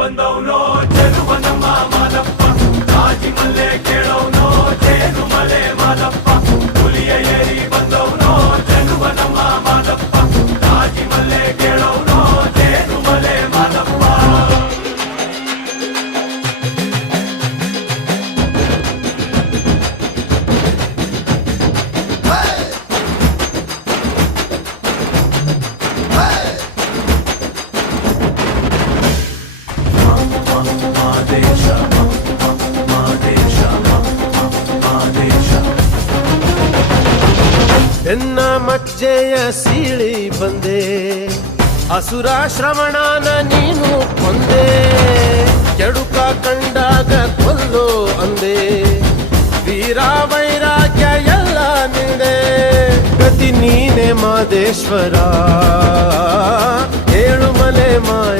ಬಂದವನೋ ಚೆಲುವ ನಮ್ಮ ಮಾದಪ್ಪ ರಾಜಿ ಮಲ್ಲೆ ಎನ್ನ ಮಜ್ಜೆಯ ಸೀಳಿ ಬಂದೆ ಅಸುರ ಶ್ರವಣನ ನೀನು ಕೊಂದೆ, ಕೆಡುಕ ಕಂಡಾಗ ಕೊಲ್ಲು ಅಂದೆ ವೀರ ವೈರಾಗ್ಯ ಎಲ್ಲ ನಿಂದೆ ಗತಿ ನೀನೆ ಮಾದೇಶ್ವರ.